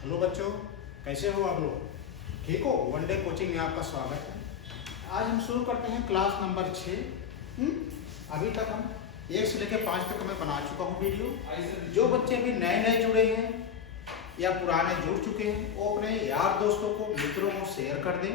Hello बच्चों, कैसे हो आप लोग? ठीक हो? वनडे कोचिंग में आपका स्वागत है। आज हम शुरू करते हैं क्लास नंबर 6। अभी तक हम 1 से लेकर 5 तक मैं बना चुका हूँ वीडियो। जो बच्चे अभी नए नए जुड़े हैं या पुराने जुड़ चुके हैं वो अपने यार दोस्तों को, मित्रों को शेयर कर दें।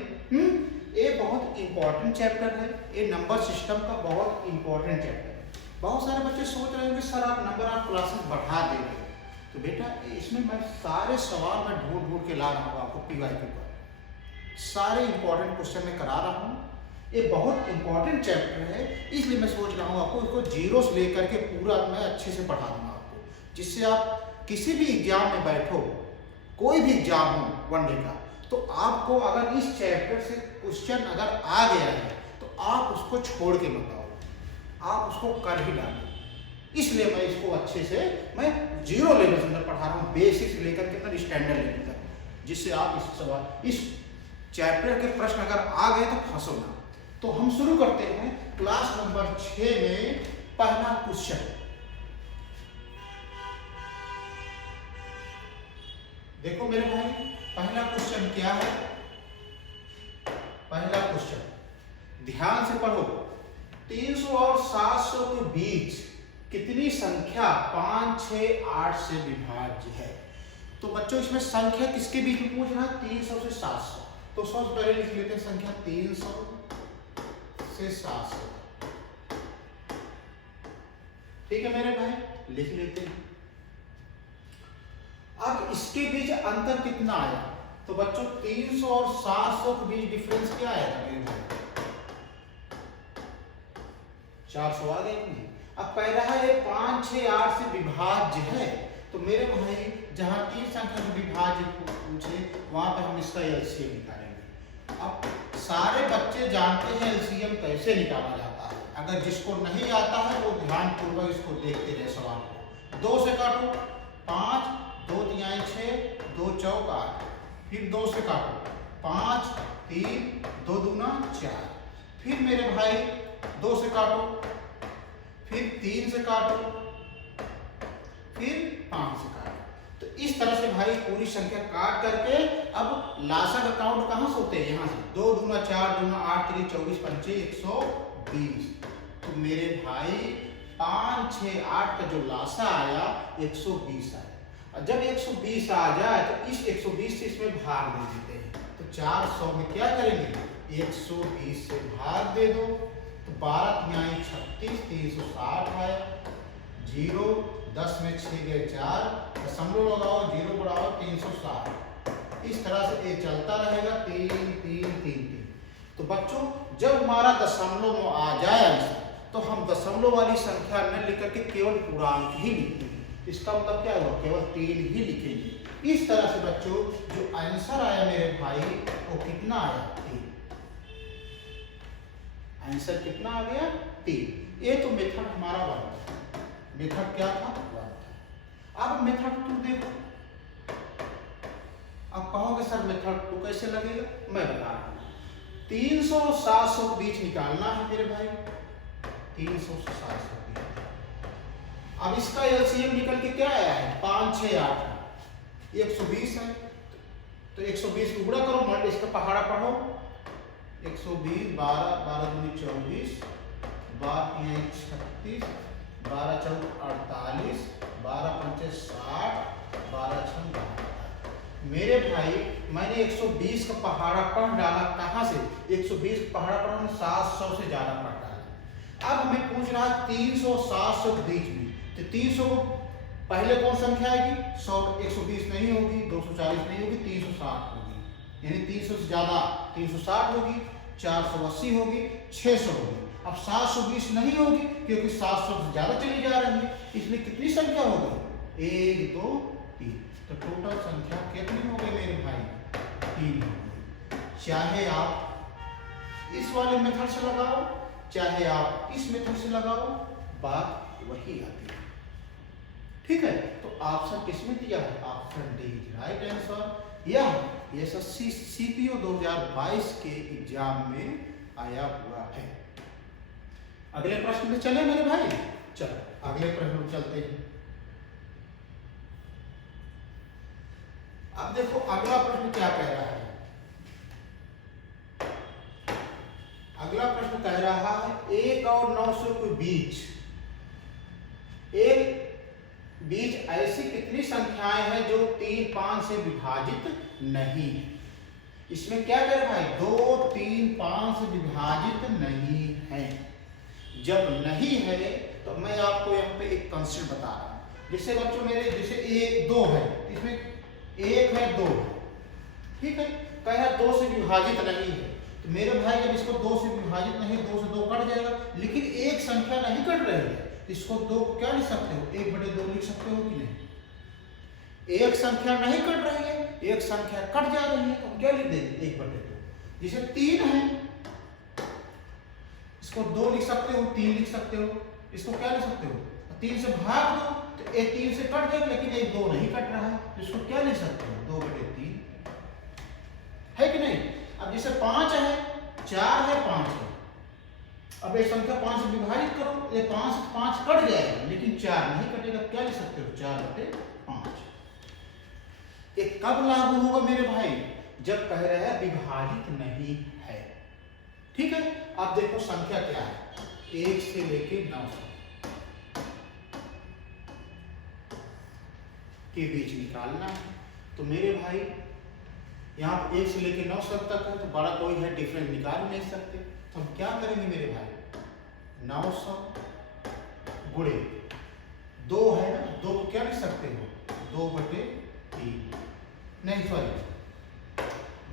ये बहुत इंपॉर्टेंट चैप्टर है। ये नंबर सिस्टम का बहुत इंपॉर्टेंट चैप्टर है। बहुत सारे बच्चे सोच रहे हैं कि सर आप क्लासेस बढ़ा देंगे। तो बेटा इसमें मैं सारे सवाल मैं ढूंढ ढूंढ के ला रहा हूँ आपको PYQ पर। सारे इंपॉर्टेंट क्वेश्चन मैं करा रहा हूँ। ये बहुत इंपॉर्टेंट चैप्टर है, इसलिए मैं सोच रहा हूँ आपको इसको जीरो से लेकर के पूरा मैं अच्छे से पढ़ा दूंगा आपको, जिससे आप किसी भी एग्जाम में बैठो, कोई भी एग्जाम हो वनडे का, तो आपको अगर इस चैप्टर से क्वेश्चन अगर आ गया है तो आप उसको छोड़ के मत आओ, आप उसको कर ही डालो। इसलिए मैं इसको अच्छे से मैं जीरो लेवल से पढ़ा रहा हूँ, बेसिक से लेकर के अंदर स्टैंडर्ड लेवल तक, जिससे आप इस चैप्टर के प्रश्न अगर आ गए तो फंसो ना। तो हम शुरू करते हैं क्लास नंबर 6 में पहला क्वेश्चन। देखो मेरे भाई, पहला क्वेश्चन क्या है? पहला क्वेश्चन ध्यान से पढ़ो। 300 और 700 के बीच कितनी संख्या 5, 6, 8 से विभाज्य है? तो बच्चों इसमें संख्या किसके बीच में पूछ रहा है? 300 से 700। तो सबसे पहले लिख लेते हैं संख्या 300 से 700। ठीक है मेरे भाई, लिख लेते हैं। अब इसके बीच अंतर कितना आया? तो बच्चों 300 और 700 के बीच डिफरेंस क्या आएगा मेरे भाई? 400 आ गए। अब कह रहा है 5, 6, 8 से विभाज्य है, तो मेरे भाई जहां तीन संख्या से विभाज्य पूछे वहां पे हम इसका एलसीएम निकालेंगे। अब सारे बच्चे जानते हैं एलसीएम कैसे निकाला जाता है। अगर जिसको नहीं आता है वो ध्यान पूर्वक इसको देखते रहे सवाल को। 2 से काटो 5, 2 तिहाई 6, 2 चौक 8, फिर 2 से काटो 5, 3, 2 दूना 4, फिर मेरे भाई 2 से काटो, फिर 3 से काटो, फिर 5 से काटो। तो इस तरह से भाई पूरी संख्या काट करके अब लासक अकाउंट कहां से होते हैं? यहां से 2 दूना 4, दूना 8, 3 24, 5 120। तो मेरे भाई 5, 6, 8 का जो लासा आया 120 आया। और जब 120 आ जाए तो इस 120 से इसमें भाग दे देते हैं। तो 400 में क्या करेंगे? 120 से भाग दे दो, तो 12 तिहाई 36, 360 आया। 0, 10 में 6 गए 4, दशमलव लगाओ, 0 बढ़ाओ 360। इस तरह से ये चलता रहेगा 3, 3, 3, 3। तो बच्चों जब हमारा दशमलव में आ जाए आंसर, तो हम दशमलव वाली संख्या न लिख करके केवल पूर्णांक ही लिखेंगे। इसका मतलब क्या हुआ? केवल 3 ही लिखेंगे। इस तरह से बच्चों जो आंसर आया मेरे भाई वो कितना आया? 3। आंसर कितना आ गया? 3। ये तो मेथड हमारा वन था। मेथड क्या था? वन था। अब मेथड 2 देखो। अब कहोगे सर मेथड 2 कैसे लगेगा? मैं बता रहा हूं। 300 और 700 के बीच निकालना है मेरे भाई। 300 से 700 के बीच। अब इसका एलसीएम निकल के क्या आया है? 5, 6, 8, 120 है। तो 120 को गुणा करो, मल्ट इसका पहाड़ा पढ़ो। 120, 12, 12 दूनी 24, 12 तिहाई 36, 12 चौक 48, 12 पंचे 60, 12 छह 12। मेरे भाई मैंने 120 का पहाड़ा पढ़ डाला। कहां से? 120 का पहाड़ा पढ़ा 700 से ज्यादा पढ़ डाला। अब हमें पूछ रहा है 300 और 700 के बीच में। तो 300 को पहले कौन संख्या आएगी? 100, 120 नहीं होगी, 240 नहीं होगी, 360 होगी। यानी 300 से ज्यादा 360 होगी, 480 होगी, 600 होगी। अब 720 नहीं होगी क्योंकि 700 से ज्यादा चली जा रही है। इसलिए कितनी संख्या हो गई? 1, 2, 3। तो टोटल संख्या कितनी हो गई मेरे भाई? 3 हो गई। चाहे आप इस वाले मेथड से लगाओ, चाहे आप इस मेथड से लगाओ, बात वही आती है। ठीक है, तो ऑप्शन किसमें दिया है? Option D is right answer. यह एसएससी सीपीओ 2022 के एग्जाम में आया हुआ है। अगले प्रश्न में चले मेरे भाई। चलो अगले प्रश्न में चलते हैं। अब देखो अगला प्रश्न क्या कह रहा है। अगला प्रश्न कह रहा है 1 और 900 के बीच ऐसी कितनी संख्याएं हैं जो 3, 5 से विभाजित नहीं है। इसमें क्या कह रहा है 2, 3, 5 से विभाजित नहीं है। जब नहीं है तो मैं आपको यहाँ पे एक कंसेप्ट बता रहा हूँ। जैसे बच्चों मेरे जैसे 1, 2 है, इसमें 1 है 2 है, ठीक है, कह रहा 2 से विभाजित नहीं है। तो मेरे भाई जब इसको 2 से विभाजित नहीं, 2 से 2 कट जाएगा, लेकिन एक संख्या नहीं कट रही है। इसको 2 क्या लिख सकते हो 1/2 लिख सकते हो कि नहीं। एक संख्या नहीं कट रही है, एक संख्या कट जा रही है, तो क्या लिख देंगे 1/2। जैसे 3 है, इसको 2 लिख सकते हो, 3 लिख सकते हो, इसको क्या लिख सकते हो 3 से भाग दो तो 3 से कट जाएगा, लेकिन 2 नहीं कट रहा है, तो इसको क्या लिख सकते हो 2/3 है कि नहीं। अब जैसे 5 है, 4 है, 5 है, अब ये संख्या 5 से विभाजित करो, ये 5 से 5 कट जाएगा, लेकिन 4 नहीं कटेगा, क्या लिख सकते हो 4/5। ये कब लागू होगा मेरे भाई, जब कह रहे हैं विभाजित नहीं है, ठीक है। अब देखो संख्या क्या है 1 से लेके 900 के बीच निकालना है। तो मेरे भाई यहाँ 1 से लेके 900 तक है, तो बड़ा कोई है डिफरेंस निकाल नहीं सकते। तो हम क्या करेंगे मेरे भाई 900 गुणे 2 है ना, 2 को क्या लिख सकते हो 2/3, नहीं सॉरी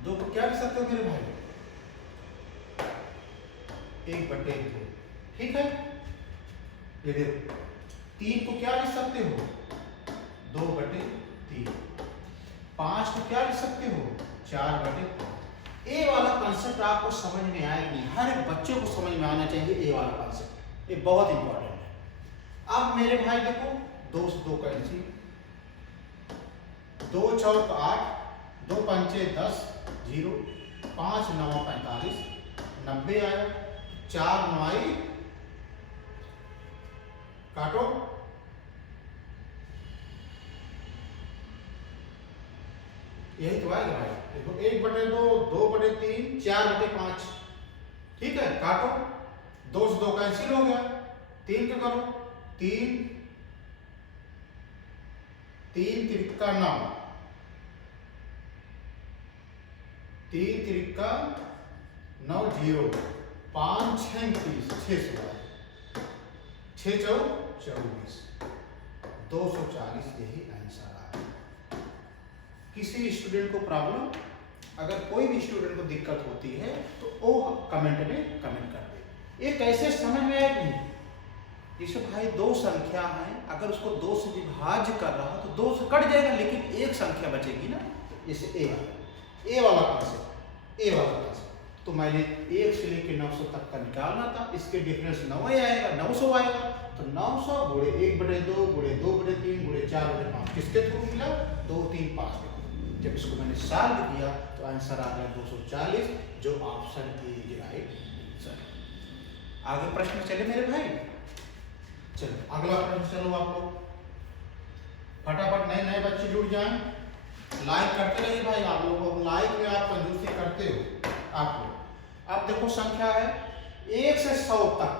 2 को क्या लिख सकते हो मेरे भाई 1/2, ठीक है। ये देखो 3 को क्या लिख सकते हो 2/3, 5 को क्या लिख सकते हो 4/5। ए वाला कंसेप्ट आपको समझ में आएगा नहीं, हर एक बच्चे को समझ में आना चाहिए ए वाला कंसेप्ट, ये बहुत इंपॉर्टेंट है। अब मेरे भाई देखो 2 से 2 कैंसिल, 2 चौक 8, 2 पंचे 10, 0, 5 9 45, 90 आया, 4 9 काटो, यही तो आएगा भाई। देखो 1/2, 2/3, 4/5, ठीक है, काटो, 2 से 2 कैंसिल हो गया, 3 का करो, 3 त्रिका 9, 3 त्रिका 9, 0, 5 6 30, 6 चौक 24, 240 यही आंसर आ गया। किसी स्टूडेंट को प्रॉब्लम, अगर कोई भी स्टूडेंट को दिक्कत होती है तो वो कमेंट में कमेंट कर दे। ये कैसे समझ में आया नहीं, जैसे भाई 2 संख्या है, अगर उसको 2 से विभाज्य कर रहा है तो 2 से कट जाएगा, लेकिन एक संख्या बचेगी ना, जैसे ए वाला कंसेप्ट, तो मैंने 1 से लेकर 900 तक का निकालना था, इसके डिफरेंस 9 आएगा, 900 आएगा, तो 900 गुणे 1/2 गुणे 2/3 गुणे 4/5 किसके थ्रू मिला 2 3 5 के। जब इसको मैंने सॉल्व किया तो आंसर आ गया 240, जो option A is right answer. आगे प्रश्न चले मेरे भाई, चलो अगला प्रश्न, चलो आप लोग फटाफट नए बच्चे जुड़ जाएं, लाइक करते रहिए भाई, आप लोगों को लाइक में आप कंजूसी करते हो आप लोग। अब देखो संख्या है 1 से 100 तक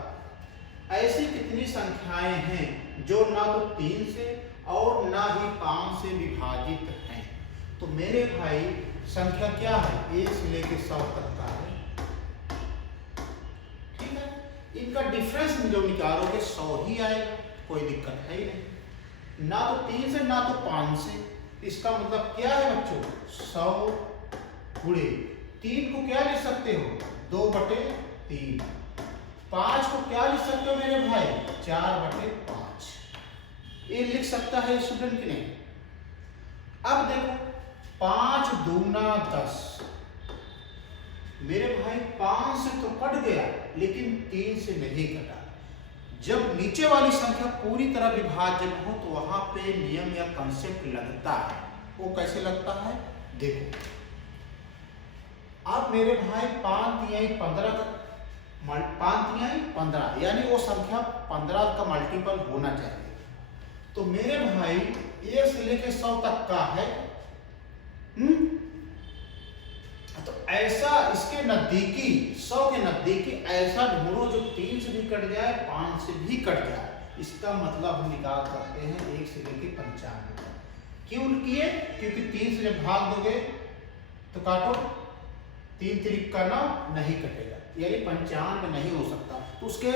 ऐसी कितनी संख्याएं हैं जो ना तो 3 से और ना ही 5 से विभाजित हैं। तो मेरे भाई संख्या क्या है 1 से लेकर 100 तक का है, ठीक है। इनका डिफरेंस जो निकालोगे 100 ही आएगा, कोई दिक्कत है ही नहीं, ना तो 3 से ना तो 5 से। इसका मतलब क्या है बच्चों 100 गुणे 3 को क्या लिख सकते हो 2/3, 5 को क्या लिख सकते हो मेरे भाई 4/5, ये लिख सकता है स्टूडेंट की नहीं। अब देखो 5 दूना 10, मेरे भाई 5 से तो कट गया, लेकिन 3 से नहीं कटा। जब नीचे वाली संख्या पूरी तरह विभाज्य हो तो वहां पे नियम या कंसेप्ट लगता है। वो कैसे लगता है देखो, अब मेरे भाई 5 तिहाई 15 का 5 तिहाई 15, यानी वो संख्या 15 का मल्टीपल होना चाहिए। तो मेरे भाई 1 से लेकर 100 तक का है 100 के नजदीकी ऐसा ढूंढो जो 3 से भी कट जाए, 5 से भी कट जाए। इसका मतलब हम निकाल सकते हैं 1 से लेके 95 तक। क्यों किए? क्योंकि 3 से जब भाग दोगे तो काटो, 3 3 का 9 नहीं कटेगा, यानी 95 नहीं हो सकता। तो उसके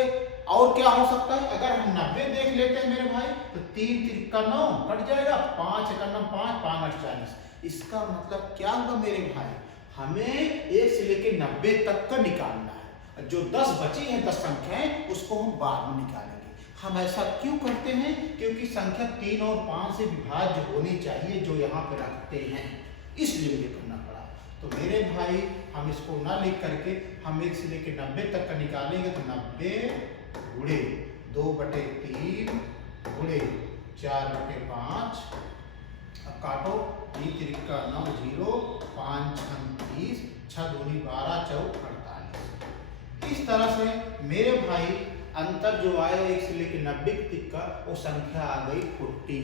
और क्या हो सकता है? अगर हम 90 देख लेते हैं मेरे भाई, तो 3 3 का 9 कट जाएगा, 5 1 9 5 5 8 40। इसका मतलब क्या होगा मेरे भाई? हमें 1 से लेके 90 तक का निकालना है। जो 10 बची हैं 10 संख्याएं, उसको हम बाद में निकालेंगे। हम ऐसा क्यों करते हैं? क्योंकि संख्या 3 और 5 से विभाज्य होनी चाहिए जो यहाँ पे रखते हैं, इसलिए मुझे करना पड़ा। तो मेरे भाई हम इसको ना लिख करके हम 1 से लेके 90 तक का निकालेंगे। तो 90 गुणे 2/3 गुणे 4/5। अब काटो, 3 3 का 9 0, 5 6 30, 6 दूनी 12, 4 48। इस तरह से मेरे भाई अंतर जो आया 1 से लेके 90 तक का, वो संख्या आ गई 40।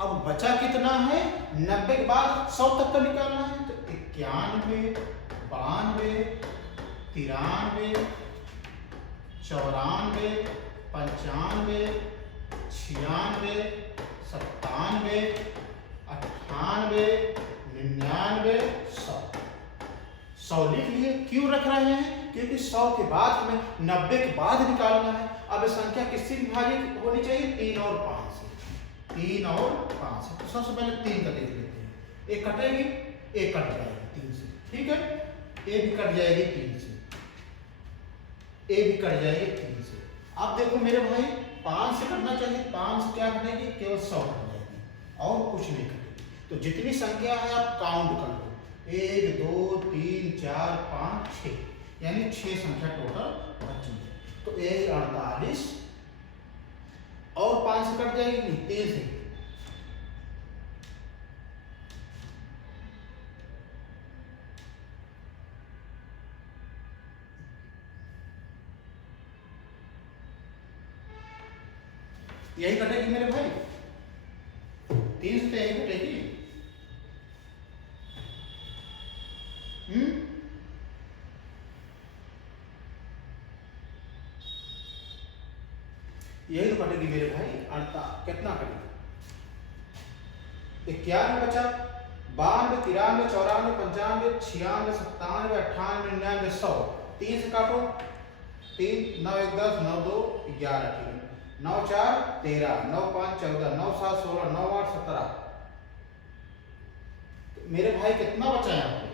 अब बचा कितना है? 90 के बाद 100 तक का निकालना है। तो 91 92 93 94 95 96 97 98 99 100। 100 लिख लिए। क्यों रख रहे हैं? क्योंकि 100 के बाद हमें 90 के बाद निकालना है। अब संख्या किससे विभाजित होनी चाहिए? 3 और 5 से। 3 और 5 से। तो सबसे पहले 3 का देख लेते हैं। एक कटेगी, एक कट जाएगी 3 से, ठीक है। ए भी कट जाएगी 3 से, ए भी कट जाएगी 3 से। अब देखो मेरे भाई, 5 से कटना चाहिए, 5 से क्या कटेगी? केवल 100 कट जाएगी और कुछ नहीं कटेगी। तो जितनी संख्या है आप काउंट कर लो, 1 2 3 4 5 6, यानी 6 संख्या टोटल बची है। तो 1 48 और 5 से कट जाएगी, 3 से। यही कटेगी मेरे भाई, 3 से तो यही कटेगी। यही तो कटेगी मेरे भाई। कितना कटेगी? 91 बचा, 92 93 94 95 96 97 98 99 100। 3 से काटो, 3 9 1 10 9 2 11, ठीक है। 9 4 13 9 5 14 9 7 16 9 8 17। तो मेरे भाई कितना बचा यहाँ पे?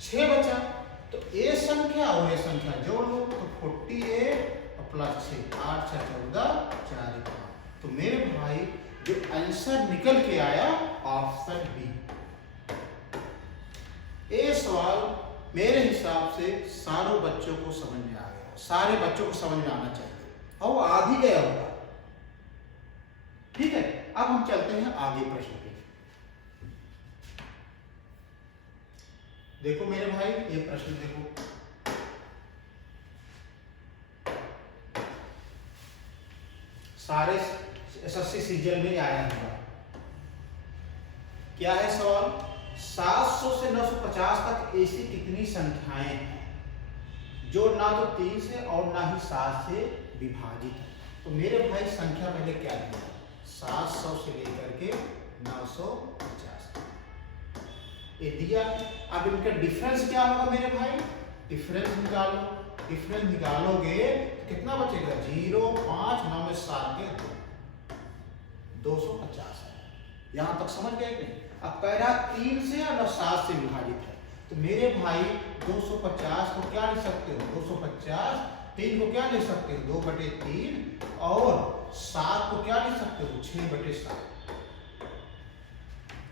6 बचा। तो ए संख्या और ए संख्या जोड़ लो, तो 48 और प्लस 6 8 6 14 4 5। तो मेरे भाई जो आंसर निकल के आया ऑप्शन बी। ये सवाल मेरे हिसाब से सारों बच्चों को समझ में आ गया, सारे बच्चों को समझ में आना चाहिए और वो आ भी गया होगा, ठीक है। अब हम चलते हैं आगे प्रश्न पे। देखो मेरे भाई, ये प्रश्न देखो, सारे एसएससी सीजन में आया हुआ। क्या है सवाल? 700 से 950 तक ऐसी कितनी संख्याएं हैं जो ना तो 3 से और ना ही 7 से विभाजित है? तो मेरे भाई संख्या पहले क्या दिया? 700 से लेकर के 950 ये दिया। अब इनका डिफरेंस क्या होगा मेरे भाई? डिफरेंस निकालो। डिफरेंस निकालोगे तो कितना बचेगा? 0 5 9 में 7 के 250 है। यहां तक समझ गए कि नहीं? अब कह रहा 3 से और 7 से विभाजित है, तो मेरे भाई 250 को क्या लिख सकते हो? 250। 3 को क्या लिख सकते हो? 2/3। और 7 को क्या लिख सकते हो? 6/7।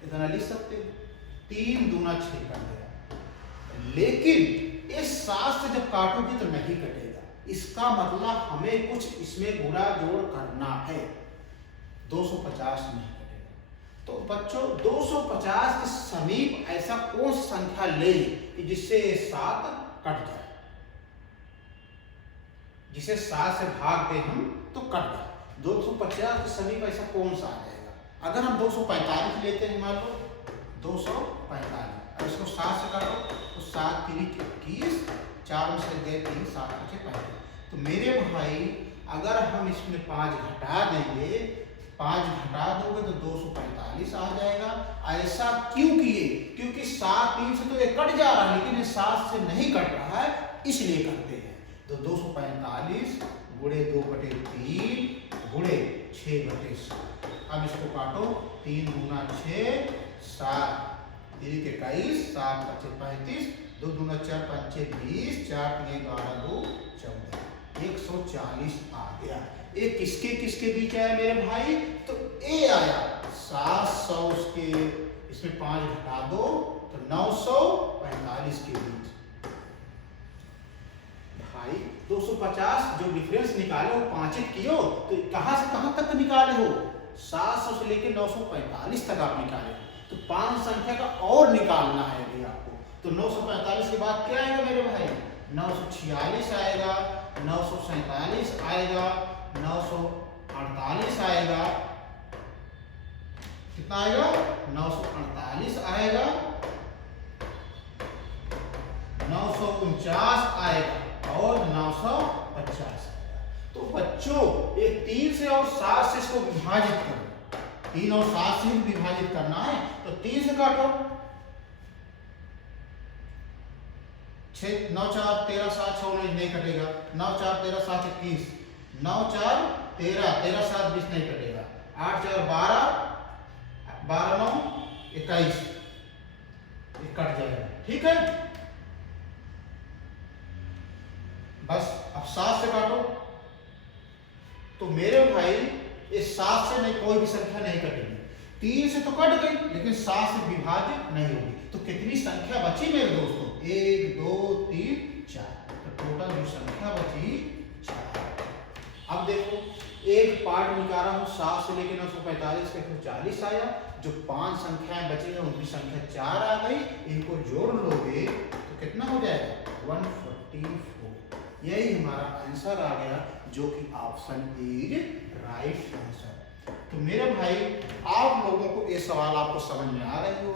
इतना लिख सकते हो। 3 दूना 6 कर दिया। लेकिन इस 7 से जब काटोगे तो नहीं कटेगा। इसका मतलब हमें कुछ इसमें गुणा जोड़ करना है। 250 नहीं कटेगा। तो बच्चों 250 के समीप ऐसा कौन सी संख्या ले कि जिससे 7 कट जाए, जिसे 7 से भाग दे हम तो कट जाए। 250 के समीप ऐसा कौन सा आ जाएगा? अगर हम 245 लेते हैं, मान लो 245, अब इसको 7 से काटो तो 7 3 21, 4 में से गए 3, 7 5 35। तो मेरे भाई अगर हम इसमें 5 घटा देंगे, 5 घटा दोगे तो 245 आ जाएगा। ऐसा क्यों किए? क्योंकि 7 3 से तो ये कट जा रहा है, लेकिन ये 7 से नहीं कट रहा है, इसलिए करते हैं। तो 245 गुणे 2/3 गुणे 6/7। अब इसको काटो, 3 दूना 6, 7 3 के 21, 7 5 35, 2 दूना 4 5 6 20, 4 3 12 2 14, 140 आ गया। ये किसके किसके बीच आया मेरे भाई? तो ए आया 700 के, इसमें 5 घटा दो तो 945 के बीच। भाई 250 जो डिफरेंस निकाले हो 5 कियो, तो कहां से कहां तक निकाले हो? 700 से लेके 945 तक आप निकाले। तो 5 संख्या का और निकालना है अभी आपको। तो 945 के बाद क्या आएगा मेरे भाई? 946 आएगा, 947 आएगा, 948 आएगा। कितना आएगा? 948 आएगा, 949 आएगा और 950 आएगा। तो बच्चों ये 3 से और 7 से इसको विभाजित करो। 3 और 7 से विभाजित करना है तो 3 से काटो, 6 9 4 13 7 6 नहीं कटेगा, 9 4 13 7 21, 9 4 13 13 7 20 नहीं कटेगा, 8 4 12 12 9 21 कट जाएगा। ठीक है, बस अब 7 से काटो। तो मेरे भाई ये 7 से नहीं, कोई भी संख्या नहीं कटेगी। 3 से तो कट गई, लेकिन 7 से विभाजित नहीं होगी। तो कितनी संख्या बची मेरे दोस्तों? 1 2 3 4। तो टोटल जो संख्या बची 4। अब देखो एक पार्ट निकाला हूं, 7 से लेकर 945 तक 40 आया। जो 5 संख्याएं बची हैं उनकी संख्या 4 आ गई। इनको जोड़ लोगे तो कितना हो जाएगा? 144। यही हमारा आंसर आ गया, जो कि ऑप्शन इज राइट आंसर। तो मेरे भाई आप लोगों को ये सवाल आपको समझ में आ रही हो?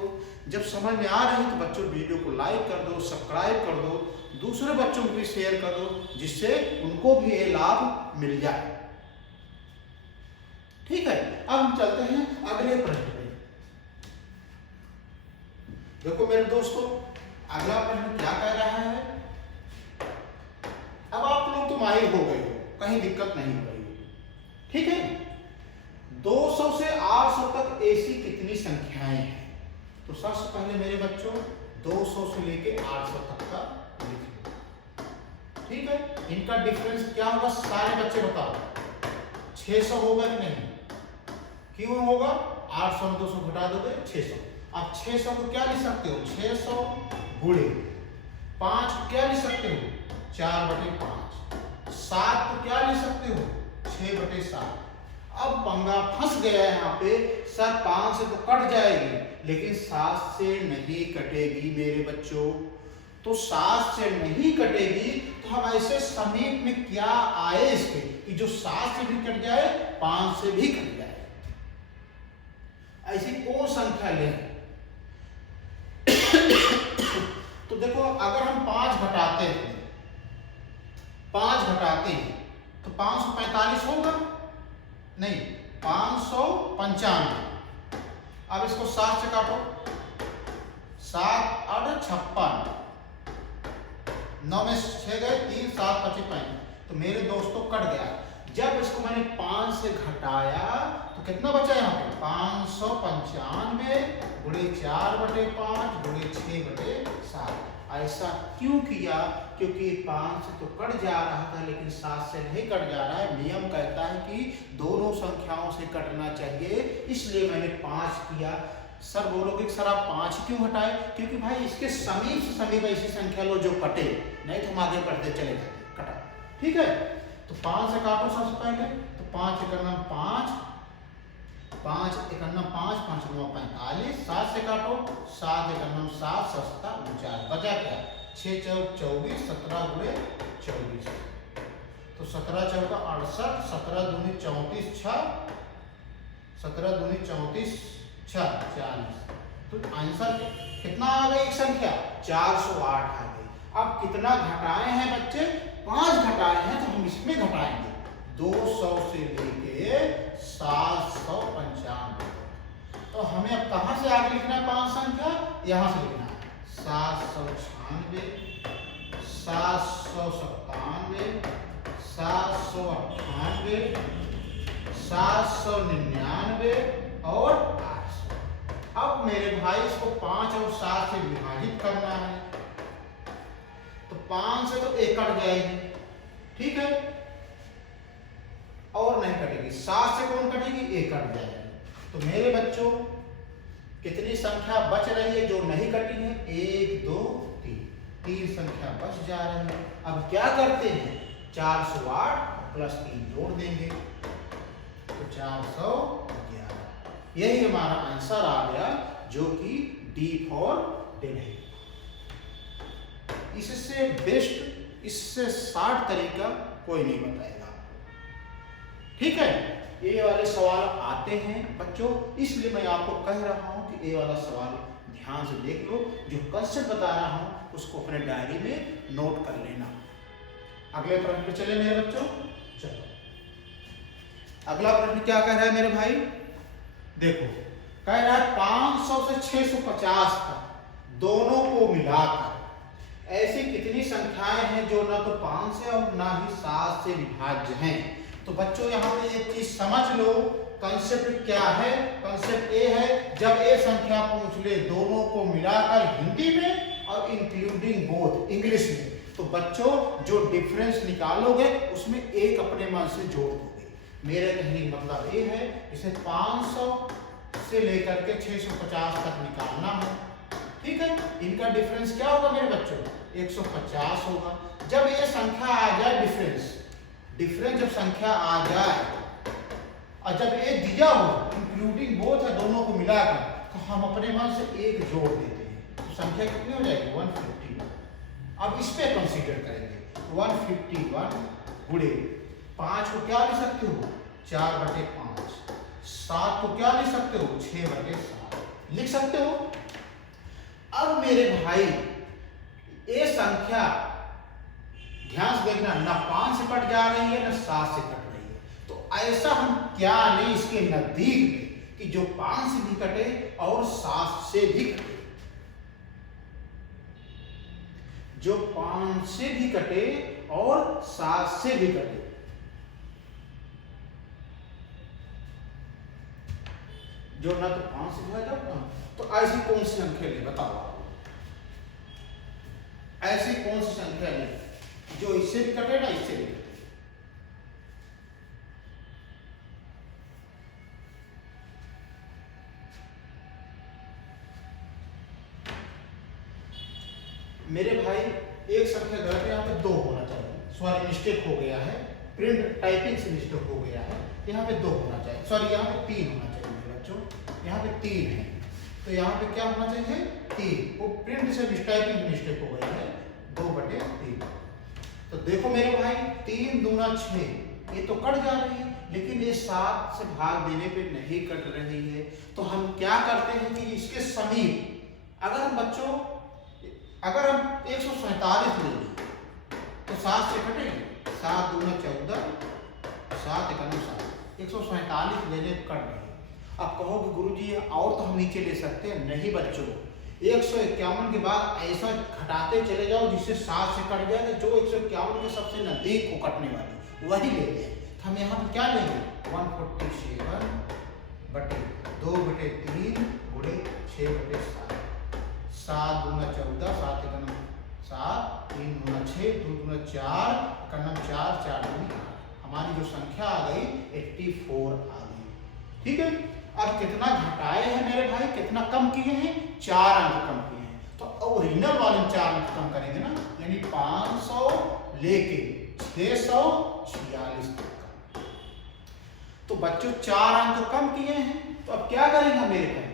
जब समझ में आ रही है तो बच्चों वीडियो को लाइक कर दो, सब्सक्राइब कर दो, दूसरे बच्चों को भी शेयर कर दो, जिससे उनको भी ये लाभ मिल जाए। ठीक है, अब हम चलते हैं अगले प्रश्न पे। देखो मेरे दोस्तों अगला प्रश्न क्या कह रहा है? अब आप लोग तो माहिर हो गए हो, कहीं दिक्कत नहीं हो रही। ठीक है, 200 से 800 तक ऐसी कितनी संख्याएं हैं? तो सबसे पहले मेरे बच्चों 200 से लेके 800 तक का लिख लो। ठीक है, इनका डिफरेंस क्या होगा? सारे बच्चे बताओ। 600 होगा कि नहीं? क्यों होगा? 800 में 200 घटा दोगे 600। अब 600 को क्या लिख सकते हो? 600 गुणे 5 को क्या लिख सकते हो? 4/5। 7 को क्या लिख सकते हो? 6/7। अब पंगा फंस गया है यहाँ पे। सर 5 से तो कट जाएगी, लेकिन 7 से नहीं कटेगी मेरे बच्चों। तो 7 से नहीं कटेगी तो हम ऐसे समीप में क्या आए इसके कि जो 7 से भी कट जाए, 5 से भी कट जाए। ऐसी कौन संख्या लें? तो देखो अगर हम 5 घटाते हैं, 5 घटाते हैं तो 545 होगा? नहीं, 595। अब इसको 7 से काटो, 7 8 56, 9 में 6 गए 3, 7 25 5। तो मेरे दोस्तों कट गया। जब इसको मैंने 5 से घटाया तो कितना बचा यहाँ पे? 595 गुणे 4/5 गुणे 6/7। ऐसा क्यों किया? क्योंकि 5 से तो कट जा रहा था, लेकिन 7 से नहीं कट जा रहा है। नियम कहता है कि दोनों संख्याओं से कटना चाहिए, इसलिए मैंने 5 किया। सर बोलोगे सर आप 5 क्यों हटाए? क्योंकि भाई इसके समीप से समीप ऐसी संख्या लो जो कटे, नहीं तो हम आगे बढ़ते चले जाते। कटा, ठीक है। तो 5 से काटो सबसे पहले। तो 5 एकम 5, 5 एकम 5, 5 9 45। 7 से काटो, 7 एकम 7, 7 49। बचा क्या? 6 4 24, 17 गुणे 24। तो 17 चौका 68, 17 दूनी 34 6, 17 दूनी 34 6 40। तो आंसर कितना आ गई? एक संख्या 408 आ गई। अब कितना घटाए हैं बच्चे? 5 घटाए हैं, तो हम इसमें घटाएंगे 200 से लेके 795। तो हमें अब कहां से आगे लिखना है? 5 संख्या यहां से लिखना है 796, 797, 798, 799 और 800। अब मेरे भाई इसको 5 और 7 से विभाजित करना है, तो 5 से तो 1 कट जाएगी, ठीक है, और नहीं कटेगी। 7 से कौन कटेगी? 1 कट जाएगी। तो मेरे बच्चों कितनी संख्या बच रही है जो नहीं कटी है? 1 2 3, 3 संख्या बच जा रही है। अब क्या करते हैं? 408 प्लस 3 जोड़ देंगे, तो 411। यही हमारा आंसर आ गया, जो कि डी फॉर दिल्ली। इससे बेस्ट, इससे शार्ट तरीका कोई नहीं बताएगा, ठीक है। ये वाले सवाल आते हैं बच्चों, इसलिए मैं आपको कह रहा हूं कि ये वाला सवाल ध्यान से देख लो। जो कंसेप्ट बता रहा हूं उसको अपने डायरी में नोट कर लेना। अगले प्रश्न पे चले मेरे बच्चों। चलो, अगला प्रश्न क्या कह रहा है मेरे भाई? देखो, कह रहा है 500 से 650 तक दोनों को मिलाकर ऐसी कितनी संख्याएं हैं जो ना तो 5 से और ना ही 7 से विभाज्य हैं। तो बच्चों यहाँ पे एक चीज समझ लो, कंसेप्ट क्या है? कंसेप्ट ये है, जब ये संख्या पूछ ले दोनों को मिलाकर हिंदी में और इंक्लूडिंग बोथ इंग्लिश में, तो बच्चों जो डिफरेंस निकालोगे उसमें एक अपने मन से जोड़ दोगे। मेरे कहने का मतलब ये है, इसे 500 से लेकर के 650 तक निकालना है, ठीक है। इनका डिफरेंस क्या होगा मेरे बच्चों? 150 होगा। जब ये संख्या आ जाए डिफरेंस जब संख्या आ जाए और जब ये दिया हो इंक्लूडिंग बोथ है दोनों को मिलाकर, तो हम अपने मन से एक जोड़ देते हैं, तो संख्या कितनी हो जाएगी? 151। अब इस पे कंसीडर करेंगे 151 गुणे 5 को क्या लिख सकते हो? 4/5। 7 को क्या लिख सकते हो? 6/7 लिख सकते हो। अब मेरे भाई ये संख्या ध्यान से देखना, ना 5 से कट जा रही है ना 7 से कट रही है, तो ऐसा हम क्या लें इसके नजदीक में कि जो 5 से भी कटे और 7 से भी कटे, जो 5 से भी कटे और 7 से भी कटे। जो ना तो 5 से भाग जाओ, तो ऐसी कौन सी संख्या ले? बताओ आप, ऐसी कौन सी संख्या ले जो इससे भी कटे ना इससे भी कटे? मेरे भाई एक संख्या गलत है, यहाँ पे 2 होना चाहिए, सॉरी मिस्टेक हो गया है, प्रिंट टाइपिंग से मिस्टेक हो गया है। यहाँ पे 2 होना चाहिए, सॉरी यहाँ पे 3 होना चाहिए मेरे बच्चों, यहाँ पे 3 है, तो यहाँ पे क्या होना चाहिए? 3। वो प्रिंट से टाइपिंग मिस्टेक हो गया है, 2/3। तो देखो मेरे भाई 3 दूना 6, ये तो कट जा रही है, लेकिन ये 7 से भाग देने पे नहीं कट रही है। तो हम क्या करते हैं कि इसके समीप अगर हम बच्चों अगर हम 147 ले लें तो 7 से कटेंगे, 7 दूना 14, 7 एकम 7, 147 लेने कट रही। अब कहोगे गुरुजी और तो हम नीचे ले सकते हैं, नहीं बच्चों, 151 के बाद ऐसा घटाते चले जाओ जिससे 7 से कट जाए, जो 151 के सबसे नजदीक को कटने वाली वही लेते हैं। तो हम यहाँ पे क्या लेंगे? 147/2/3 गुणे 6/7, 7 दूना 14, 7 एकम 7, 3 दूना 6, 2 दूना 4, एकम 4, 4 दूनी 8। हमारी जो संख्या आ गई 84 आ गई, ठीक है। अब कितना घटाए हैं मेरे भाई, कितना कम किए हैं? 4 अंक कम किए हैं। तो ओरिजिनल वाले 4 अंक कम करेंगे ना, यानी 500 लेके 646 तक। तो बच्चों 4 अंक कम किए हैं, तो अब क्या करेंगे मेरे भाई?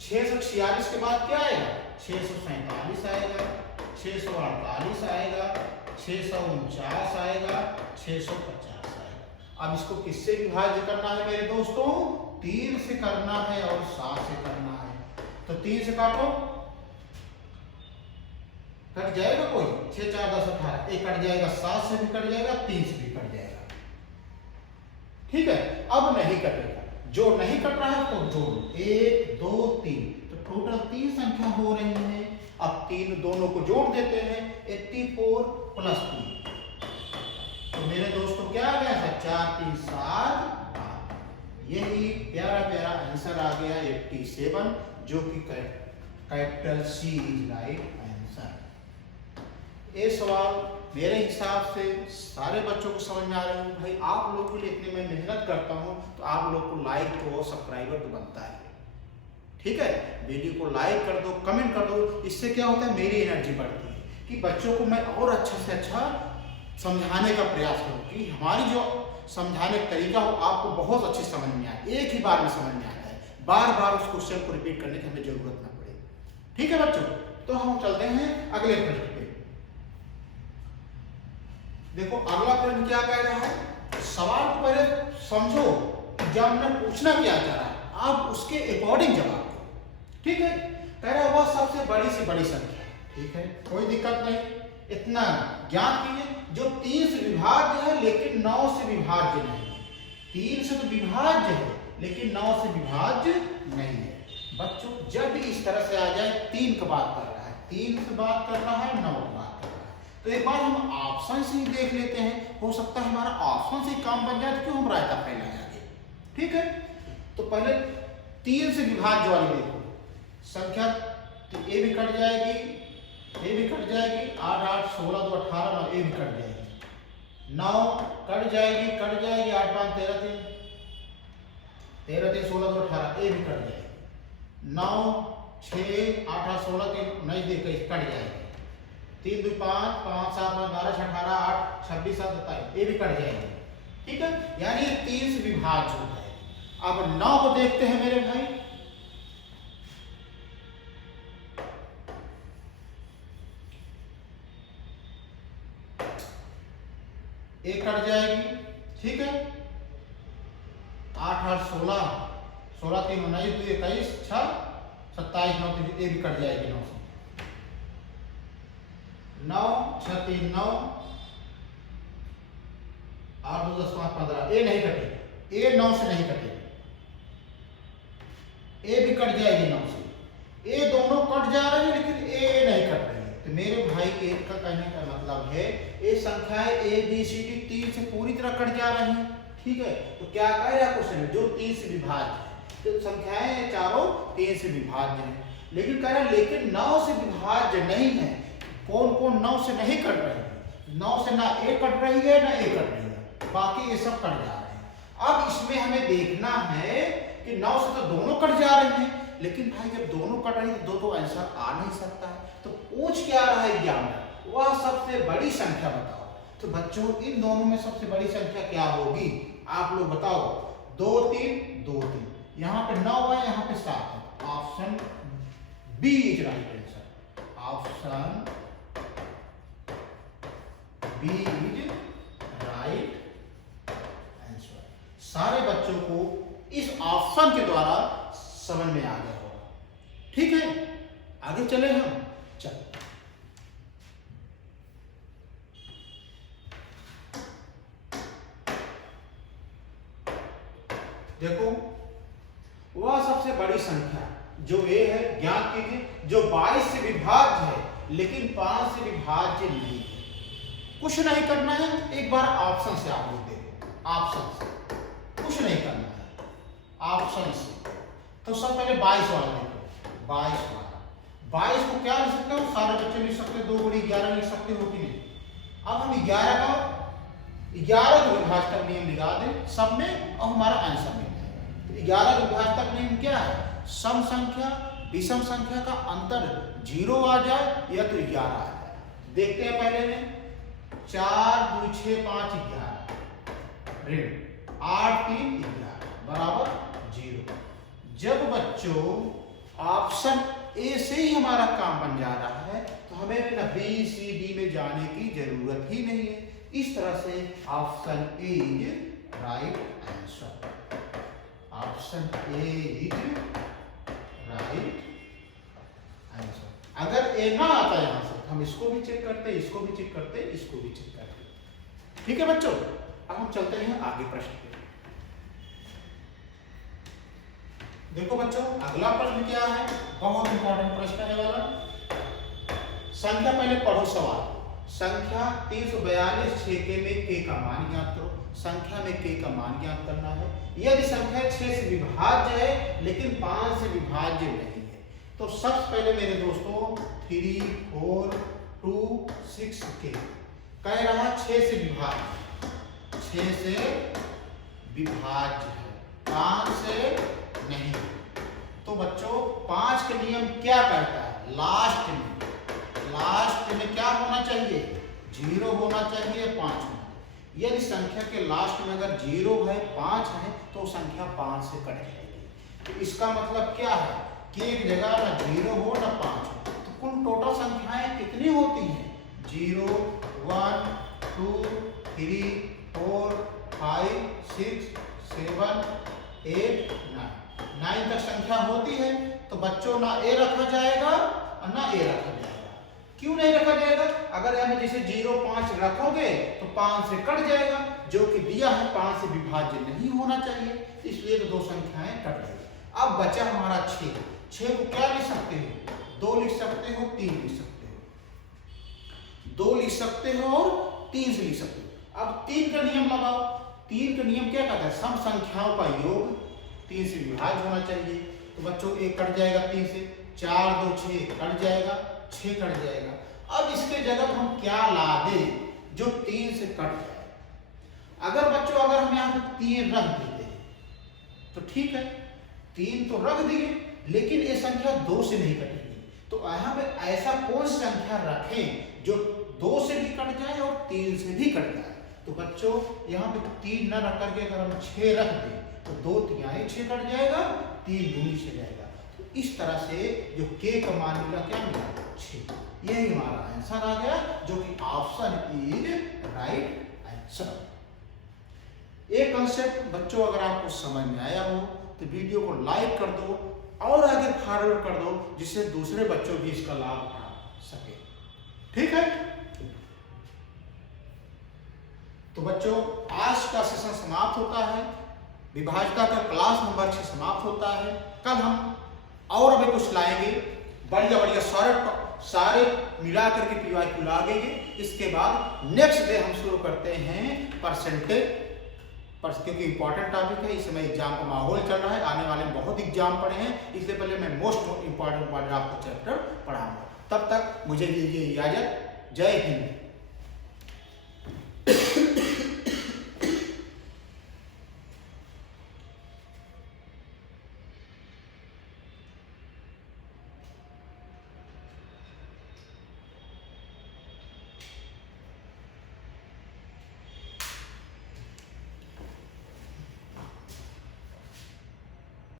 646 के बाद क्या आएगा? 647 आएगा, 648 आएगा, 649 आएगा, 650 आएगा। अब इसको किससे विभाज्य करना है मेरे दोस्तों? 3 से करना है और 7 से करना है। तो 3 से काटो, कट जाएगा कोई, 6 4 10 18, एक कट जाएगा, 7 से भी कट जाएगा, 3 से भी कट जाएगा। ठीक है, अब नहीं कटेगा, जो नहीं कट रहा है तो जोड़ो, 1 2 3, तो टोटल 3 संख्या हो रही है। अब 3 दोनों को जोड़ देते हैं, 84 प्लस 3, तो मेरे दोस्तों क्या आ गया था, 4 3 7 8, यही प्यारा प्यारा आंसर आ गया 87, जो कि capital C is right answer. ये सवाल मेरे हिसाब से सारे बच्चों को समझ में आ रहे हैं। भाई आप लोग के लिए इतनी मैं मेहनत करता हूं, तो आप लोग को लाइक और सब्सक्राइबर तो बनता है। ठीक है, वीडियो को लाइक कर दो, कमेंट कर दो, इससे क्या होता है, मेरी एनर्जी बढ़ती है कि बच्चों को मैं और अच्छा से अच्छा समझाने का प्रयास करूं, कि हमारी जो समझाने का तरीका हो आपको बहुत अच्छी समझ में आए, एक ही बार में समझ में आता है, बार बार उस क्वेश्चन को रिपीट करने की हमें जरूरत ना पड़े। ठीक है बच्चों, तो हम चलते हैं अगले प्रश्न पे। देखो अगला प्रश्न क्या कह रहा है, सवाल को पहले समझो, जब मैं पूछना क्या चाह रहा है आप उसके अकॉर्डिंग जवाब दो। ठीक है, कह रहा है वह सबसे बड़ी से बड़ी संख्या। ठीक है, कोई दिक्कत नहीं, इतना ज्ञान कीजिए, जो 3 से विभाज्य है लेकिन 9 से विभाज्य नहीं है। 3 से तो विभाज्य है लेकिन 9 से विभाज्य नहीं है। बच्चों जब भी इस तरह से आ जाए, 3 की बात कर रहा है, 3 से बात कर रहा है, 9 की बात कर रहा है, तो एक बार हम ऑप्शन से ही देख लेते हैं, हो सकता है हमारा ऑप्शन से काम बन जाए, तो क्यों हम रायता फैलाएं आगे। ठीक है, तो पहले 3 से विभाज्य वाली देखो संख्या, तो ए भी कट जाएगी, ए भी कट जाएगी, 8 8 16 2 18 9, ए भी कट जाएगी, 9 कट जाएगी, 8 5 13 3 13 3 16 2 18, ए भी कट जाएगी, 9 6 8 8 16 3 19 21 कट जाएगी, 3 2 5 5 7 9 11 18 8 26 7 27, ए भी कट जाएगी। ठीक है, यानी ये 3 से विभाज्य होता है। अब 9 को देखते हैं मेरे भाई, एक कट जाएगी। ठीक है, 8 8 16 16 3 19 2 21 6 27 9 3, ए भी कट जाएगी 9 से, 9 6 3 9 8 2 10 5 15, ए नहीं कटेगी, ए 9 से नहीं कटेगी, ए भी कट जाएगी 9 से, ए दोनों कट जा रहे हैं लेकिन ए नहीं कट रही है। तो मेरे भाई एक का कहने का मतलब है ये संख्याएं ए बी सी डी 3 से पूरी तरह कट जा रही हैं। ठीक है, तो क्या कह रहा है क्वेश्चन में, जो 3 से विभाज्य है, तो संख्याएं चारों 3 से विभाज्य है, लेकिन कह रहा है लेकिन 9 से विभाज्य नहीं है। कौन कौन 9 से नहीं कट रहे हैं, 9 से ना ए कट रही है ना ए कट रही है, बाकी ये सब कट जा रहे हैं। अब इसमें हमें देखना है कि 9 से तो दोनों कट जा रहे हैं, लेकिन भाई जब दोनों कट रही है तो दो आंसर आ नहीं सकता है। तो पूछ क्या रहा है एग्जामिनर, वह सबसे बड़ी संख्या बताओ। तो बच्चों इन दोनों में सबसे बड़ी संख्या क्या होगी, आप लोग बताओ। 2 3 2 3, यहाँ पे 9 है, यहाँ पे 7 है, option B is right answer, option B is right answer. सारे बच्चों को इस ऑप्शन के द्वारा समझ में आ गया होगा। ठीक है, आगे चले हम, चल देखो वह सबसे बड़ी संख्या जो ए है, ज्ञात कीजिए, जो 22 से विभाज्य है लेकिन 5 से विभाज्य नहीं है। कुछ नहीं करना है, एक बार ऑप्शन से आप लोग देखो, ऑप्शन से कुछ नहीं करना है, ऑप्शन से। तो सब पहले 22 वाला देखो, 22 वाला, 22 को क्या लिख सकते हो, सारे बच्चे लिख सकते, 2 गुणी 11 लिख सकते हो कि नहीं। अब हम 11 को विभाजक नियम लगा दें सब में और हमारा आंसर मिल जाए। 11 विभाजक नियम क्या है, सम संख्या विषम संख्या का अंतर 0 आ जाए या तो 11 आ जाए। देखते हैं पहले में, 4 2 6 5 11 ऋण 8 3 11 बराबर 0। जब बच्चों ऑप्शन ए से ही हमारा काम बन जा रहा है तो हमें ना बी सी डी में जाने की जरूरत ही नहीं है। इस तरह से option A is right answer, option A is right A ना आता यहाँ से, हम इसको भी चेक करते, इसको भी चेक करते, इसको भी चेक करते। ठीक है बच्चों, अब हम चलते हैं आगे प्रश्न पे। देखो बच्चों, अगला प्रश्न क्या है, बहुत इंपॉर्टेंट प्रश्न है वाला। संख्या, पहले पढ़ो सवाल। संख्या 342 6 में के का मान ज्ञात करो। संख्या में के का मान ज्ञात करना है। यदि संख्या 6 से विभाज्य है लेकिन 5 से विभाज्य नहीं है, तो सबसे पहले मेरे दोस्तों 3 4 2 6 के कह रहा 6 से विभाज्य, 6 से विभाज्य है, 5 से नहीं। तो बच्चों 5 के नियम क्या कहता है, लास्ट में क्या होना चाहिए, 0 होना चाहिए 5 में। यदि संख्या के लास्ट में अगर 0 है 5 है तो संख्या 5 से कट जाएगी। तो इसका मतलब क्या है कि एक जगह ना 0 हो ना 5 हो, तो कुल टोटल संख्याएं कितनी होती हैं, 0 1 2 3 4 5 6 7 8 9 तक संख्या होती है। तो बच्चों ना ए रखा जाएगा और ना ए रखा जाएगा। क्यों नहीं रखा जाएगा, अगर हमें जैसे 0 5 रखोगे तो 5 से कट जाएगा, जो कि दिया है 5 से विभाज्य नहीं होना चाहिए, इसलिए तो दो संख्याएं कट गई। अब बचा हमारा 6 को क्या लिख सकते हो, 2 लिख सकते हो, 3 लिख सकते हो, 2 लिख सकते हो और 3 से लिख सकते हो। अब 3 का नियम लगाओ। 3 का नियम क्या कहता है, सम संख्याओं का योग 3 से विभाज्य होना चाहिए। तो बच्चों 1 कट जाएगा 3 से, 4 2 6 कट जाएगा, 6 कट जाएगा। अब इसके जगह हम क्या ला दें जो 3 से कट जाए। अगर बच्चों अगर हम यहाँ पे 3 रख देते हैं तो ठीक है, 3 तो रख दिए, लेकिन ये संख्या 2 से नहीं कटेगी। तो यहाँ पे ऐसा कौन सी संख्या रखें जो 2 से भी कट जाए और 3 से भी कट जाए। तो बच्चों यहाँ पे 3 न रख करके अगर हम 6 रख दें तो 2 तिहाई 6 कट जाएगा, 3 दूनी से जाएगा। तो इस तरह से जो के का मान मिला, क्या मिला, 6। यही हमारा आंसर आ गया, जो कि ऑप्शन इज राइट आंसर। एक कंसेप्ट बच्चों अगर आपको समझ में आया हो तो वीडियो को लाइक कर दो और आगे फॉरवर्ड कर दो, जिससे दूसरे बच्चों भी इसका लाभ उठा सके। ठीक है, तो बच्चों आज का सेशन समाप्त होता है, विभाज्यता का क्लास नंबर 6 समाप्त होता है। कल हम और अभी कुछ लाएंगे, बढ़िया सारे मिला करके पीवाईक्यू लागेंगे। इसके बाद नेक्स्ट डे हम शुरू करते हैं परसेंटेज, क्योंकि इंपॉर्टेंट टॉपिक है। इस समय एग्जाम का माहौल चल रहा है, आने वाले में बहुत एग्जाम पढ़े हैं, इसलिए पहले मैं मोस्ट इंपॉर्टेंट आपको चैप्टर पढ़ाऊंगा। तब तक मुझे दीजिए इजाजत। जय हिंद।